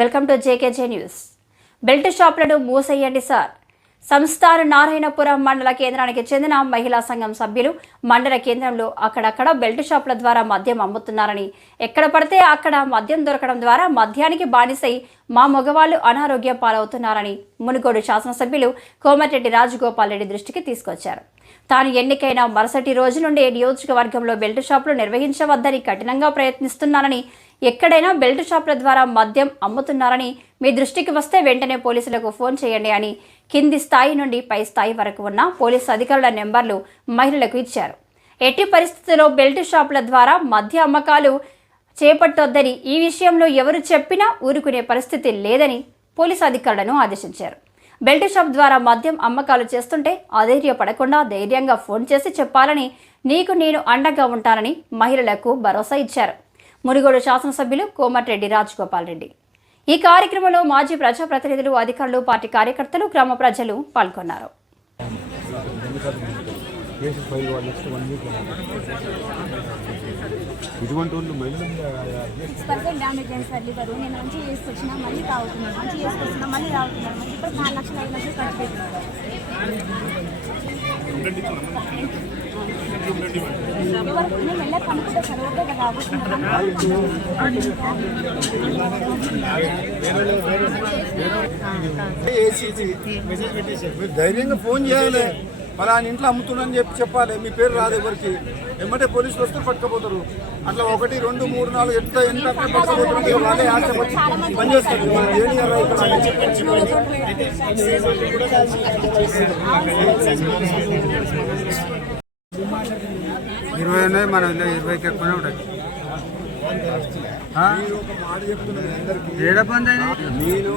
Welcome to JKJ news. Belt షాపులను మూసేయండి sir. Samsthana Narayanapuram మండల కేంద్రానికి చెందిన మహిళా సంఘం సభ్యులు మండల కేంద్రంలో అక్కడక్కడ బెల్ట్ షాపుల ద్వారా మద్యం అమ్ముతున్నారని, ఎక్కడ పడితే అక్కడ మద్యం దొరకడం ద్వారా మద్యానికి బానిసై మా మగవాళ్లు అనారోగ్యం పాలవుతున్నారని మునుగోడు శాసనసభ్యులు కోమటిరెడ్డి రాజగోపాల్ రెడ్డి దృష్టికి తీసుకొచ్చారు. తాను ఎన్నికైన మరుసటి రోజు నుండి నియోజకవర్గంలో బెల్ట్ షాపులు నిర్వహించవద్దని కఠినంగా ప్రయత్నిస్తున్నానని, ఎక్కడైనా బెల్ట్ షాపుల ద్వారా మద్యం అమ్ముతున్నారని మీ దృష్టికి వస్తే వెంటనే పోలీసులకు ఫోన్ చేయండి అని కింది స్థాయి నుండి పై స్థాయి వరకు ఉన్న పోలీసు అధికారుల నెంబర్లు మహిళలకు ఇచ్చారు. ఎట్టి పరిస్థితుల్లో బెల్ట్ షాపుల ద్వారా మద్య అమ్మకాలు చేపట్టొద్దని, ఈ విషయంలో ఎవరు చెప్పినా ఊరుకునే పరిస్థితి లేదని పోలీసు అధికారులను ఆదేశించారు. బెల్ట్ షాప్ ద్వారా మద్యం అమ్మకాలు చేస్తుంటే అధైర్యపడకుండా ధైర్యంగా ఫోన్ చేసి చెప్పాలని, నీకు నేను అండగా ఉంటానని మహిళలకు భరోసా ఇచ్చారు. మునుగోడు శాసనసభ్యులు కోమటిరెడ్డి రాజగోపాల్ రెడ్డి. ఈ కార్యక్రమంలో మాజీ ప్రజాప్రతినిధులు, అధికారులు, పార్టీ కార్యకర్తలు, గ్రామ ప్రజలు పాల్గొన్నారు. ధైర్యంగా ఫోన్ చేయాలి. పలానా ఇంట్లో అమ్ముతున్నాను చెప్పాలి. మీ పేరు రాదు ఎవరికి. ఎమ్మటే పోలీసులు వస్తే పట్టుకపోతారు. అట్లా 1, 2, 3, 4 ఎంత పట్టుకపోతారు. వాళ్ళే ఆశపడి పనిచేస్తారు. 20 మన 20కి ఎక్కువనే ఉంటుంది. నేను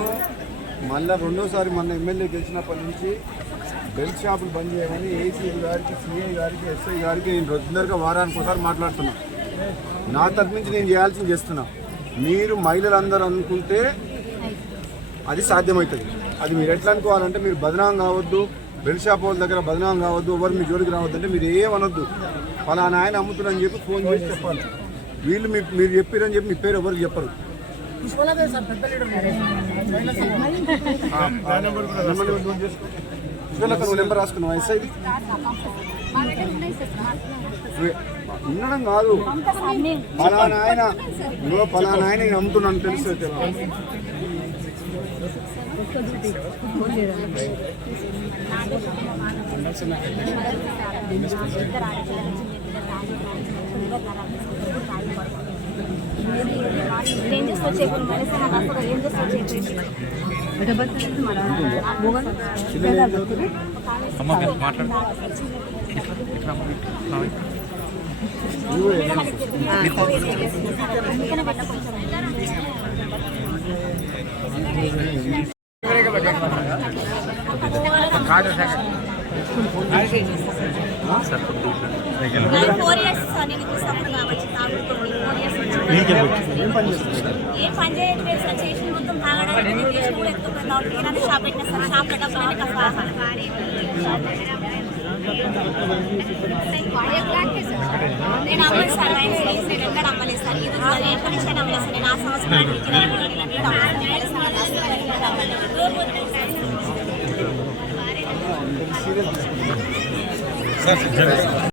మళ్ళీ రెండోసారి మొన్న ఎమ్మెల్యే గెలిచినప్పటి నుంచి బెల్ట్ షాపులు బంద్ చేయమని ఏసీ గారికి, సిఐ గారికి, ఎస్ఐ గారికి నేను రెగ్యులర్గా వారానికి ఒకసారి మాట్లాడుతున్నా. నా తరఫు నుంచి నేను చేయాల్సింది చేస్తున్నా. మీరు మహిళలందరూ అనుకుంటే అది సాధ్యమవుతుంది. అది మీరు ఎట్లా అనుకోవాలంటే, మీరు బదనాం కావద్దు, బెల్ట్ షాప్ వాళ్ళ దగ్గర బదనాం కావద్దు, ఎవరు మీ జోలికి రావద్దు. అంటే మీరు ఏమనొద్దు. పలానా ఆయన అమ్ముతున్నారని చెప్పి ఫోన్ చేసి చెప్పాలి. వీళ్ళు మీరు చెప్పారని చెప్పి మీ పేరు ఎవరికి చెప్పరు. నువ్వు నెంబర్ రాసుకున్నావు ఎస్ఐది ఉండడం కాదు. పలానా ఆయన నువ్వు పలానా ఆయన నేను అమ్ముతున్నాను తెలుసు. ఏ పని చేయట్లేదు సార్. చేసిన మొత్తం తాగడానికి దేశం కూడా ఎక్కువ షాప్ పెట్టిన సార్. షాప్ పెట్టకపోయినా నేను అమ్మలేదు సార్. నేను ఎక్కడ అమ్మలేదు సార్. ఇది ఎప్పటి నుంచి అమ్మలేదు సార్. నేను ఆ సంవత్సరం